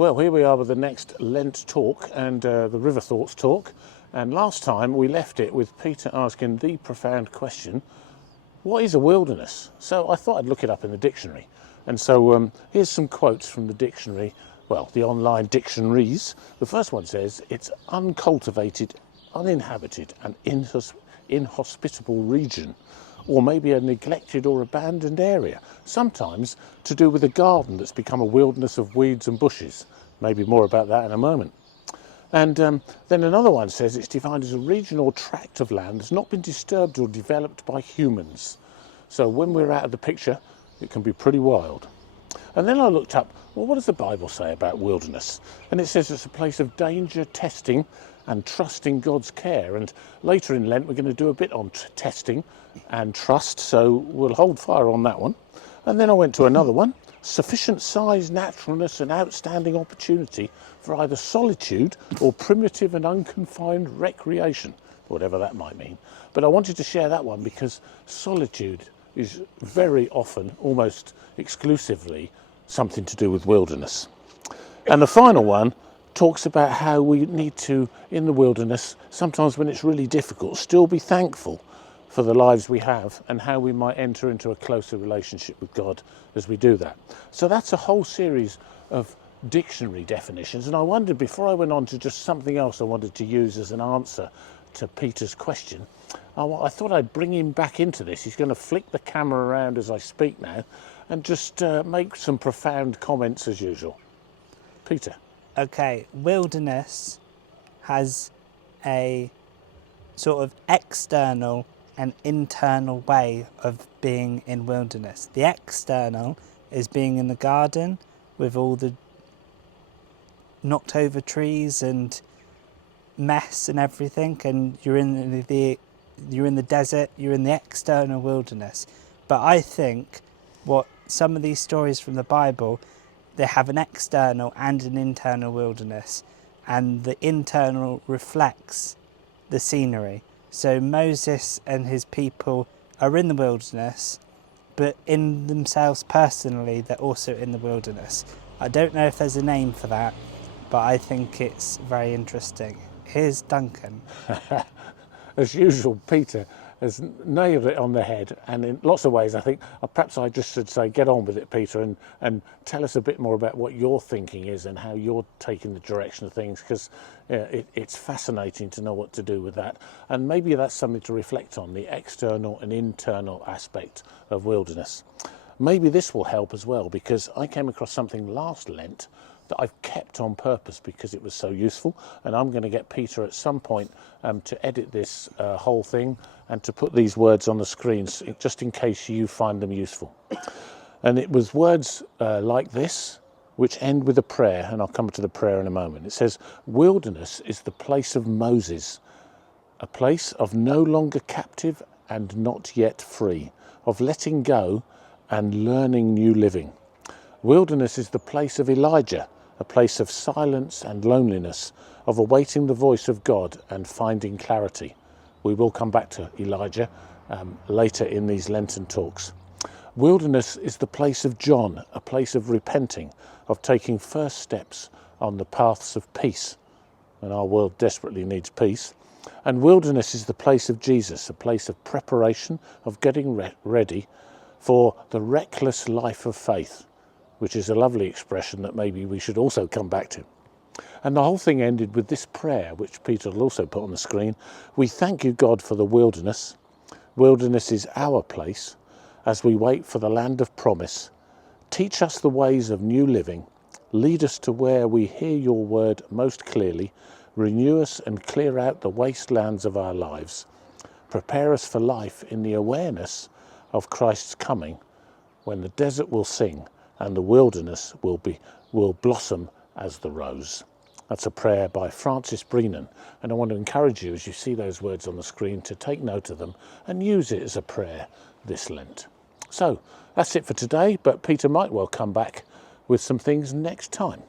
Well, here we are with the next Lent talk and the River Thoughts talk. And last time we left it with Peter asking the profound question, what is a wilderness? So I thought I'd look it up in the dictionary. And so here's some quotes from the dictionary, well, the online dictionaries. The first one says, it's uncultivated, uninhabited and inhospitable region, or maybe a neglected or abandoned area, sometimes to do with a garden that's become a wilderness of weeds and bushes. Maybe more about that in a moment. And then another one says it's defined as a region or tract of land that's not been disturbed or developed by humans. So when we're out of the picture, it can be pretty wild. And then I looked up, well, what does the Bible say about wilderness? And it says it's a place of danger, testing, and trusting God's care. And later in Lent, we're going to do a bit on testing and trust, so we'll hold fire on that one. And then I went to another one, sufficient size, naturalness, and outstanding opportunity for either solitude or primitive and unconfined recreation, whatever that might mean. But I wanted to share that one because solitude is very often, almost exclusively, something to do with wilderness. And the final one talks about how we need to, in the wilderness, sometimes when it's really difficult, still be thankful for the lives we have and how we might enter into a closer relationship with God as we do that. So that's a whole series of dictionary definitions. And I wondered, before I went on to just something else I wanted to use as an answer to Peter's question, I thought I'd bring him back into this. He's going to flick the camera around as I speak now and just make some profound comments as usual. Peter. Okay, wilderness has a sort of external and internal way of being in wilderness. The external is being in the garden with all the knocked over trees and mess and everything, and you're in the desert, you're in the external wilderness. But I think what some of these stories from the Bible, they have an external and an internal wilderness, and the internal reflects the scenery. So Moses and his people are in the wilderness, but in themselves personally, they're also in the wilderness. I don't know if there's a name for that, but I think it's very interesting. Here's Duncan. As usual, Peter has nailed it on the head, and in lots of ways I think perhaps I just should say get on with it, Peter, and tell us a bit more about what your thinking is and how you're taking the direction of things, because it's fascinating to know what to do with that, and maybe that's something to reflect on, the external and internal aspect of wilderness. Maybe this will help as well, because I came across something last Lent that I've kept on purpose because it was so useful, and I'm going to get Peter at some point to edit this whole thing and to put these words on the screens just in case you find them useful. And it was words like this, which end with a prayer, and I'll come to the prayer in a moment. It says, wilderness is the place of Moses, a place of no longer captive and not yet free, of letting go and learning new living. Wilderness is the place of Elijah, a place of silence and loneliness, of awaiting the voice of God and finding clarity. We will come back to Elijah later in these Lenten talks. Wilderness is the place of John, a place of repenting, of taking first steps on the paths of peace, and our world desperately needs peace. And wilderness is the place of Jesus, a place of preparation, of getting ready for the reckless life of faith, which is a lovely expression that maybe we should also come back to. And the whole thing ended with this prayer, which Peter will also put on the screen. We thank you, God, for the wilderness. Wilderness is our place as we wait for the land of promise. Teach us the ways of new living. Lead us to where we hear your word most clearly. Renew us and clear out the wastelands of our lives. Prepare us for life in the awareness of Christ's coming, when the desert will sing and the wilderness will blossom as the rose. That's a prayer by Francis Brennan, and I want to encourage you, as you see those words on the screen, to take note of them and use it as a prayer this Lent. So that's it for today, but Peter might well come back with some things next time.